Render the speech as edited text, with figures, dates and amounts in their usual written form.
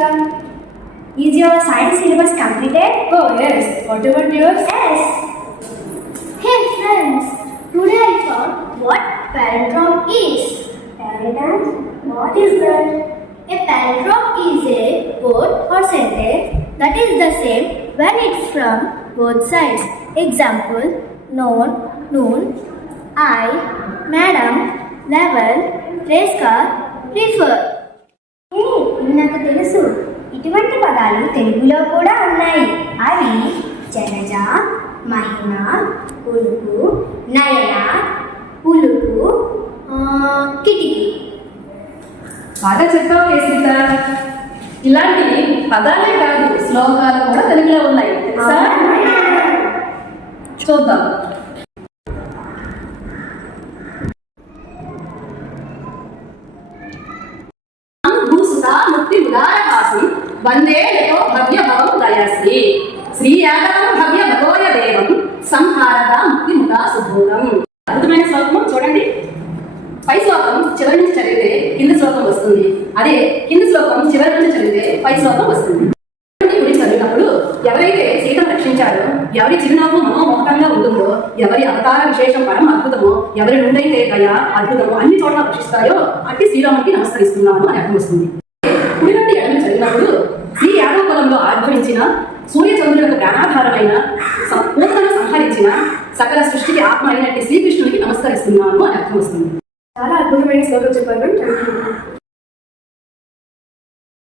Shreya. Is your science syllabus completed? Oh yes, what about yours? Yes. Hey friends, today I found what palindrome is. Palindrome? What is that? A palindrome is a word or sentence that is the same when it's from both sides. Example, known, noon, I, madam, level, race car, prefer. హే, ఇవి నాకు తెలుసు. ఇటువంటి పదాలు తెలుగులో కూడా ఉన్నాయి. అవి జలజ, మహిమ, ఉలుపు, నయన, పులుపు, కిటికీ. బాగా చెప్పావు కేసిత. ఇలాంటి పదాలే కాదు, శ్లోకాలు కూడా తెలుగులో ఉన్నాయి తెలుసా? చూద్దాం. ముక్తి ఉదారహాసం వందే యతో భవ్య భవం దయశ్రీ శ్రీ యాదవం భవ్య భగోయ దేవం సంహారద ముక్తి ముదా సుభూతం. అద్భుతమైన శ్లోకము చూడండి. పై శ్లోకం చివరి నుంచి చదివితే కింద శ్లోకం వస్తుంది. అదే కింద శ్లోకం చివరి నుంచి చదివితే పై శ్లోకం వస్తుంది. గురించి చదివినప్పుడు ఎవరైతే సీతను రక్షించారో, ఎవరి చిరునవ్వు మనోమోహకంగా ఉంటుందో, ఎవరి అవతార విశేషం పరమ అద్భుతమో, ఎవరి నుండైతే దయ అద్భుతమో అన్ని చోట్ల రక్షిస్తాయో అట్టి శ్రీరాముడికి నమస్కరిస్తున్నాను అని అర్థం వస్తుంది. కుడి నుండి ఎడమ చదివినప్పుడు శ్రీ యాదవ కులంలో ఆవిర్భవించిన సూర్యచంద్రులకు ప్రాణాధారమైన పూతను సంహరించిన సకల సృష్టికి ఆత్మ అయినట్టి శ్రీకృష్ణుడికి నమస్కరిస్తున్నాను అని అర్థం వస్తుంది. చాలా అద్భుతమైన శ్లోకం చెప్పారు.